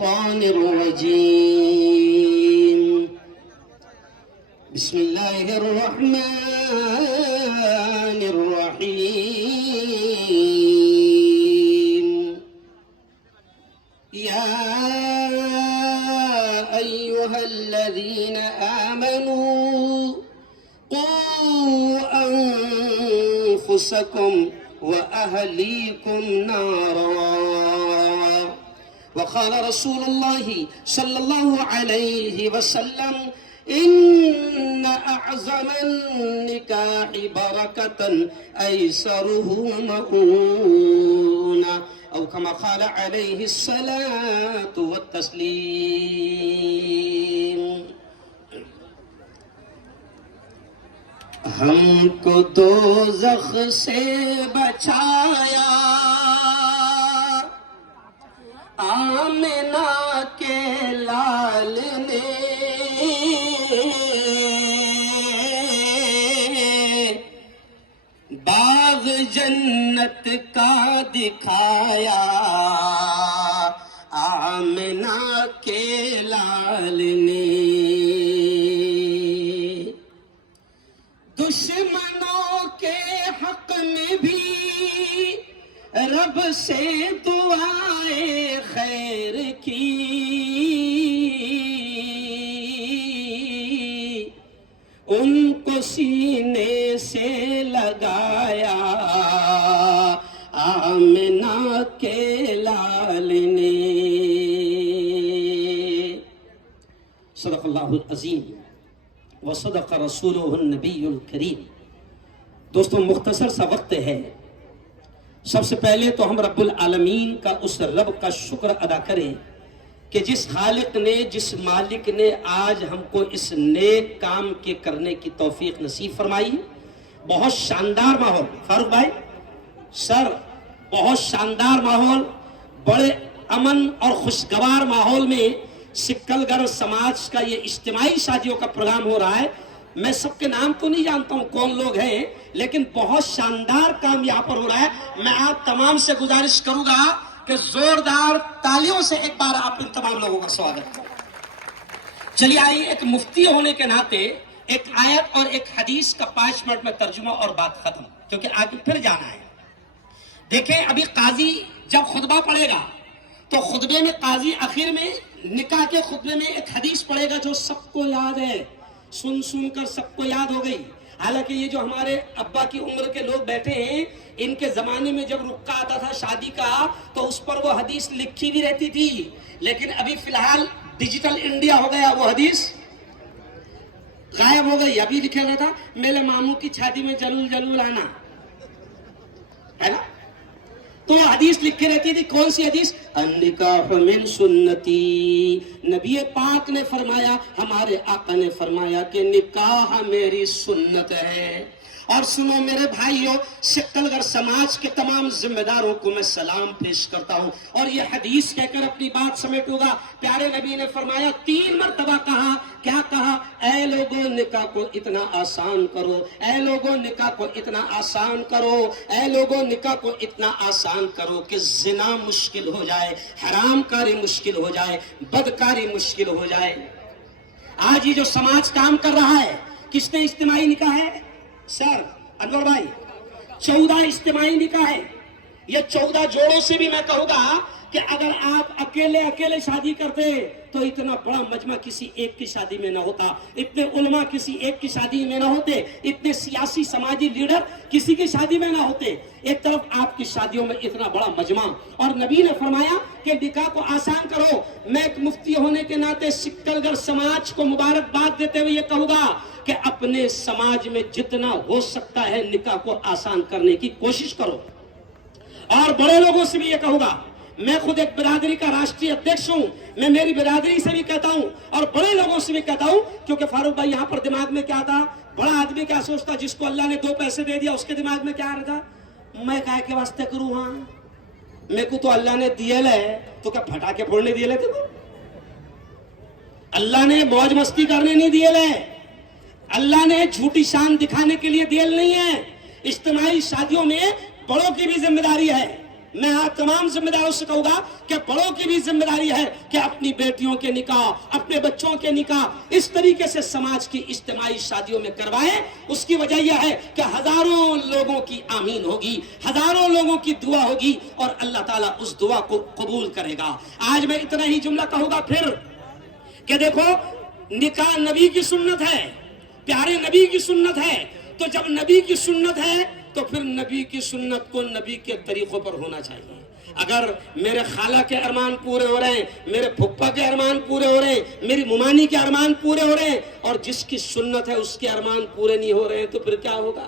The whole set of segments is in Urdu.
الشيطان الرجيم بسم الله الرحمن الرحيم يا أيها الذين آمنوا قوا أنفسكم وأهليكم نارا وقال رسول الله صلى الله عليه وسلم إن أعظم النكاح بركة أيسره مؤونة أو كما قال عليه الصلاة والتسليم ہم کو دوزخ سے بچایا آمنہ کے لال نے باغ جنت کا دکھایا آمنہ کے لال نے دشمنوں کے حق میں بھی رب سے دعائیں خیر کی ان کو سینے سے لگایا آمنہ کے لال نے صدق اللہ العظیم وصدق رسولہ النبی الکریم۔ دوستوں مختصر سا وقت ہے، سب سے پہلے تو ہم رب العالمین کا اس رب کا شکر ادا کریں کہ جس خالق نے، جس مالک نے آج ہم کو اس نیک کام کے کرنے کی توفیق نصیب فرمائی۔ بہت شاندار ماحول، فاروق بھائی سر، بہت شاندار ماحول، بڑے امن اور خوشگوار ماحول میں سکل گڑھ سماج کا یہ اجتماعی شادیوں کا پروگرام ہو رہا ہے۔ میں سب کے نام تو نہیں جانتا ہوں کون لوگ ہیں، لیکن بہت شاندار کام یہاں پر ہو رہا ہے۔ میں آپ تمام سے گزارش کروں گا کہ زوردار تالیوں سے ایک بار آپ ان تمام لوگوں کا سواگت کریں۔ چلیے آئیے، ایک مفتی ہونے کے ناطے ایک آیت اور ایک حدیث کا 5 منٹ میں ترجمہ اور بات ختم، کیونکہ آگے پھر جانا ہے۔ دیکھیں ابھی قاضی جب خطبہ پڑھے گا تو خطبے میں قاضی آخر میں نکاح کے خطبے میں ایک حدیث پڑھے گا جو سب کو یاد ہے، سن کر سب کو یاد ہو گئی۔ حالانکہ یہ جو ہمارے ابا کی عمر کے لوگ بیٹھے ہیں، ان کے زمانے میں جب رکا آتا تھا شادی کا تو اس پر وہ حدیث لکھی بھی رہتی تھی، لیکن ابھی فی الحال ڈیجیٹل انڈیا ہو گیا، وہ حدیث غائب ہو گئی۔ ابھی لکھا رہا تھا میرے ماموں کی شادی میں جلول آنا، ہے نا؟ تو حدیث لکھی رہتی تھی، کون سی حدیث؟ النکاح من سنتی۔ نبی پاک نے فرمایا، ہمارے آقا نے فرمایا کہ نکاح میری سنت ہے۔ اور سنو میرے بھائیوں، سکل گڑھ سماج کے تمام ذمہ داروں کو میں سلام پیش کرتا ہوں اور یہ حدیث کہہ کر اپنی بات سمیٹوں گا۔ پیارے نبی نے فرمایا، 3 مرتبہ کہا، کیا کہا؟ اے لوگوں نکاح کو اتنا آسان کرو، اے لوگوں نکاح کو اتنا آسان کرو، اے لوگوں نکاح کو اتنا آسان کرو کہ زنا مشکل ہو جائے، حرام کاری مشکل ہو جائے، بدکاری مشکل ہو جائے۔ آج یہ جو سماج کام کر رہا ہے، کس نے اجتماعی نکاح ہے؟ سر انور بھائی 14 اجتماعی نکاح ہے۔ یہ 14 جوڑوں سے بھی میں کہوں گا کہ اگر آپ اکیلے شادی کرتے تو اتنا بڑا مجمع کسی ایک کی شادی میں نہ ہوتا، اتنے علماء کسی ایک کی شادی میں نہ ہوتے، اتنے سیاسی سماجی لیڈر کسی کی شادی میں نہ ہوتے۔ ایک طرف آپ کی شادیوں میں اتنا بڑا مجمع، اور نبی نے فرمایا کہ نکاح کو آسان کرو۔ میں ایک مفتی ہونے کے ناطے سکل گڑھ سماج کو مبارکباد دیتے ہوئے یہ کہوں گا کہ اپنے سماج میں جتنا ہو سکتا ہے نکاح کو آسان کرنے کی کوشش کرو۔ اور بڑے لوگوں سے بھی یہ کہوں گا، میں خود ایک برادری کا راشٹری ادھیکش ہوں، میں میری برادری سے بھی کہتا ہوں اور بڑے لوگوں سے بھی کہتا ہوں، کیونکہ فاروق بھائی یہاں پر دماغ میں کیا تھا؟ بڑا آدمی کیا سوچتا؟ جس کو اللہ نے 2 پیسے دے دیا اس کے دماغ میں کیا آ رہا تھا؟ میں کائے کے واسطے کروں؟ ہاں میرے کو تو اللہ نے دیے لے، تو کیا پھٹا کے پھوڑنے دیے لیتے کو؟ اللہ نے موج مستی کرنے نہیں دیے لے، اللہ نے جھوٹی شان دکھانے کے لیے دیل نہیں ہے۔ اجتماعی شادیوں میں بڑوں کی بھی ذمہ داری ہے۔ میں آج تمام ذمہ داروں سے کہوں گا کہ بڑوں کی بھی ذمہ داری ہے کہ اپنی بیٹیوں کے نکاح، اپنے بچوں کے نکاح اس طریقے سے سماج کی اجتماعی شادیوں میں کروائیں۔ اس کی وجہ یہ ہے کہ ہزاروں لوگوں کی آمین ہوگی، ہزاروں لوگوں کی دعا ہوگی اور اللہ تعالیٰ اس دعا کو قبول کرے گا۔ آج میں اتنا ہی جملہ کہوں گا پھر کہ دیکھو، نکاح نبی کی سنت ہے، پیارے نبی کی سنت ہے، تو جب نبی کی سنت ہے تو پھر نبی کی سنت کو نبی کے طریقوں پر ہونا چاہیے۔ اگر میرے خالہ کے ارمان پورے ہو رہے ہیں، میرے پھپھا کے ارمان پورے ہو رہے ہیں، میری ممانی کے ارمان پورے ہو رہے ہیں، اور جس کی سنت ہے اس کے ارمان پورے نہیں ہو رہے ہیں تو پھر کیا ہوگا؟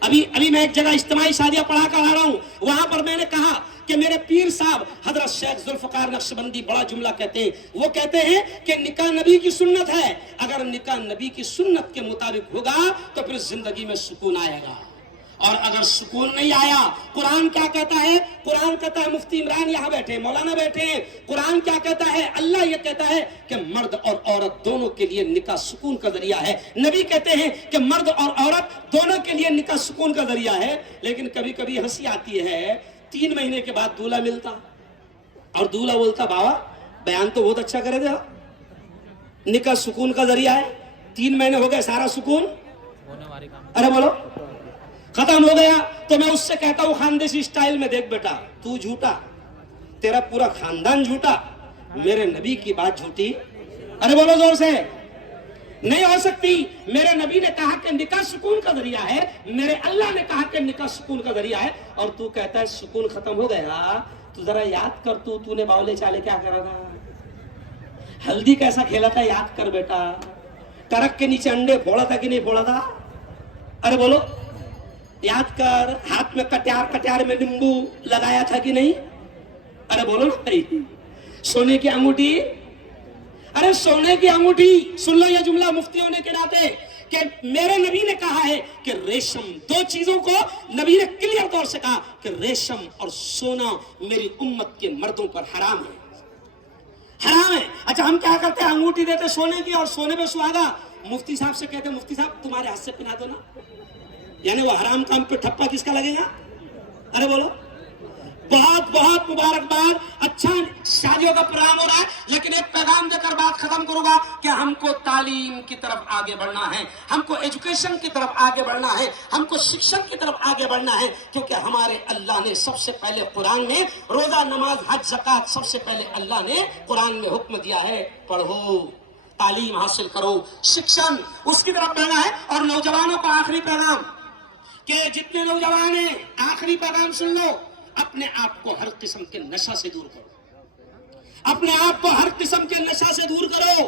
ابھی میں ایک جگہ اجتماعی شادیاں پڑھا کر آ رہا ہوں، وہاں پر میں نے کہا کہ میرے پیر صاحب حضرت شیخ ذوالفقار نقشبندی بڑا جملہ کہتے ہیں، وہ کہتے ہیں کہ نکاح نبی کی سنت ہے، اگر نکاح نبی کی سنت کے مطابق ہوگا تو پھر زندگی میں سکون آئے گا، اور اگر سکون نہیں آیا، قرآن کیا کہتا ہے؟ قرآن کہتا ہے، مفتی عمران یہاں بیٹھے ہیں، مولانا بیٹھے ہیں، قرآن کیا کہتا ہے؟ اللہ یہ کہتا ہے کہ مرد اور عورت دونوں کے لیے نکاح سکون کا ذریعہ ہے۔ نبی کہتے ہیں کہ مرد اور عورت دونوں کے لیے نکاح سکون کا ذریعہ ہے۔ لیکن کبھی کبھی ہنسی آتی ہے، 3 مہینے کے بعد دولہا ملتا اور دولہا بولتا بابا بیان تو بہت اچھا کرے تھے، نکاح سکون کا ذریعہ ہے، 3 مہینے ہو گئے سارا سکون ارے بولو ختم ہو گیا۔ تو میں اس سے کہتا ہوں خاندیسی اسٹائل میں، دیکھ بیٹا تو جھوٹا، تیرا پورا خاندان جھوٹا، میرے نبی کی بات جھوٹی، ارے بولو زور سے، نہیں ہو سکتی۔ میرے نبی نے کہا کہ نکاح سکون کا ذریعہ ہے، میرے اللہ نے کہا کہ نکاح سکون کا ذریعہ ہے، اور تو کہتا ہے سکون ختم ہو گیا۔ تو ذرا یاد کر، تو نے باولے چالے کیا کرا تھا، ہلدی کیسا کھیلا تھا، یاد کر بیٹا، ٹرک کے نیچے انڈے پھوڑا تھا کہ نہیں پھوڑا تھا، ارے بولو یاد کر، ہاتھ میں کٹیار میں نیمبو لگایا تھا کہ نہیں، ارے بولو نا بھائی، سونے کی انگوٹھی، ارے سونے کی انگوٹھی، سن لو یہ جملہ مفتیوں نے کے ناطے کہ میرے نبی نے کہا ہے کہ ریشم، 2 چیزوں کو نبی نے کلیئر طور سے کہا کہ ریشم اور سونا میری امت کے مردوں پر حرام ہے، حرام ہے۔ اچھا ہم کیا کرتے ہیں، انگوٹھی دیتے سونے کی اور سونے پہ سہاگا، مفتی صاحب سے کہتے ہیں مفتی صاحب تمہارے ہاتھ سے پہنا دو نا، یعنی وہ حرام کام پہ ٹھپا کس کا لگے گا، ارے بولو۔ بہت بہت مبارکباد، اچھا شادیوں کا پروگرام ہو رہا ہے، لیکن ایک پیغام دے کر بات ختم کروں گا کہ ہم کو تعلیم کی طرف آگے بڑھنا ہے، ہم کو ایجوکیشن کی طرف آگے بڑھنا ہے، ہم کو شکشن کی طرف آگے بڑھنا ہے، کیونکہ ہمارے اللہ نے سب سے پہلے قرآن میں روزہ، نماز، حج، زکوٰۃ، سب سے پہلے اللہ نے قرآن میں حکم دیا ہے پڑھو، تعلیم حاصل کرو، شکشن اس کی طرف بڑھنا ہے۔ اور نوجوانوں کا آخری پیغام کہ جتنے نوجوان ہیں، آخری پیغام سن لو، اپنے آپ کو ہر قسم کے نشہ سے دور کرو، اپنے آپ کو ہر قسم کے نشہ سے دور کرو۔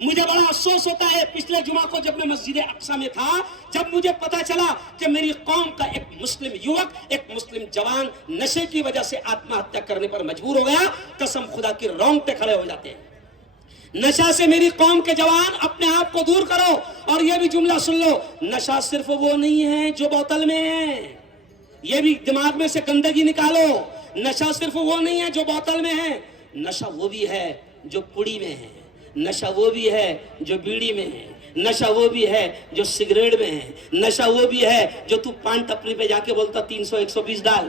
مجھے بڑا افسوس ہوتا ہے، پچھلے جمعہ کو جب میں مسجد اقصی میں تھا، جب مجھے پتا چلا کہ میری قوم کا ایک مسلم یوک، ایک مسلم جوان نشے کی وجہ سے آتم ہتیا کرنے پر مجبور ہو گیا، قسم خدا کی رونگٹے کھڑے ہو جاتے ہیں۔ نشہ سے میری قوم کے جوان اپنے آپ کو دور کرو۔ اور یہ بھی جملہ سن لو، نشہ صرف وہ نہیں ہے جو بوتل میں ہے، یہ بھی دماغ میں سے گندگی نکالو، نشہ صرف وہ نہیں ہے جو بوتل میں ہے، نشہ وہ بھی ہے جو پڑی میں ہے، نشہ وہ بھی ہے جو بیڑی میں ہے، نشہ وہ بھی ہے جو سگریٹ میں ہے، نشہ وہ بھی ہے جو تو پان ٹپری پہ جا کے بولتا 300 120 ڈال،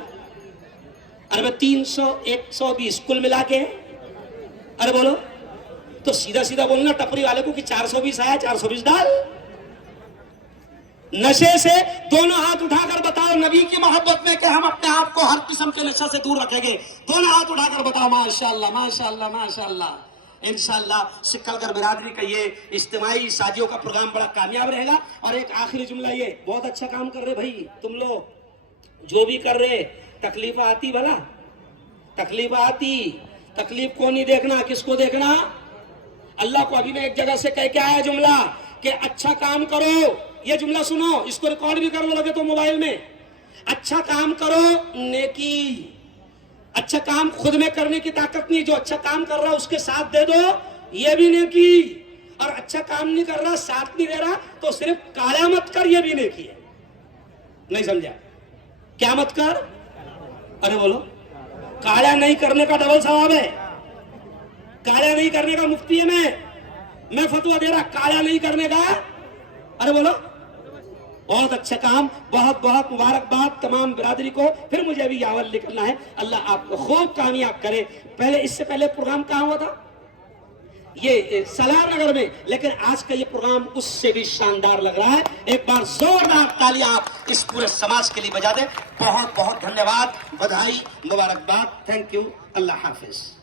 ارے میں 300 120 کل ملا کے، ارے بولو تو سیدھا سیدھا بولنا ٹپری والے کو کہ 420 آیا 420 ڈال۔ نشے سے دونوں ہاتھ اٹھا کر بتاؤ نبی کی محبت میں کہ ہم اپنے آپ کو ہر قسم کے نشے سے دور رکھیں گے، دونوں ہاتھ اٹھا کر بتاؤ ماشاءاللہ ماشاءاللہ ماشاءاللہ۔ انشاءاللہ سکھل گڑھ برادری کا یہ اجتماعی شادیوں کا پروگرام بڑا کامیاب رہے گا۔ اور ایک آخری جملہ، یہ بہت اچھا کام کر رہے بھائی تم لوگ، جو بھی کر رہے، تکلیف آتی بھلا، تکلیف آتی، تکلیف کو نہیں دیکھنا، کس کو دیکھنا؟ اللہ کو۔ ابھی میں ایک جگہ سے کہہ کے آیا جملہ کہ اچھا کام کرو، یہ جملہ سنو، اس کو ریکارڈ بھی کر لو لگے تو موبائل میں، اچھا کام کرو نیکی، اچھا کام خود میں کرنے کی طاقت نہیں، جو اچھا کام کر رہا اس کے ساتھ دے دو، یہ بھی نیکی، اور اچھا کام نہیں کر رہا ساتھ نہیں دے رہا تو صرف کالا مت کر، یہ بھی نیکی ہے۔ نہیں سمجھا؟ کیا مت کر؟ ارے بولو، کالا نہیں کرنے کا ڈبل ثواب ہے، کالا نہیں کرنے کا مفتی ہے میں فتویٰ دے رہا، کالا نہیں کرنے کا، ارے بولو بہت اچھا کام، بہت بہت مبارکباد تمام برادری کو. پھر مجھے ابھی یاول نکلنا ہے. اللہ آپ کو خوب کامیاب کرے. اس سے پہلے پروگرام کہاں ہوا تھا؟ یہ سالار نگر میں، لیکن آج کا یہ پروگرام اس سے بھی شاندار لگ رہا ہے. ایک بار زوردار تالیاں آپ اس پورے سماج کے لیے بجا دیں. بہت بہت دھنیہ واد، بدھائی، مبارکباد. Thank you. اللہ حافظ.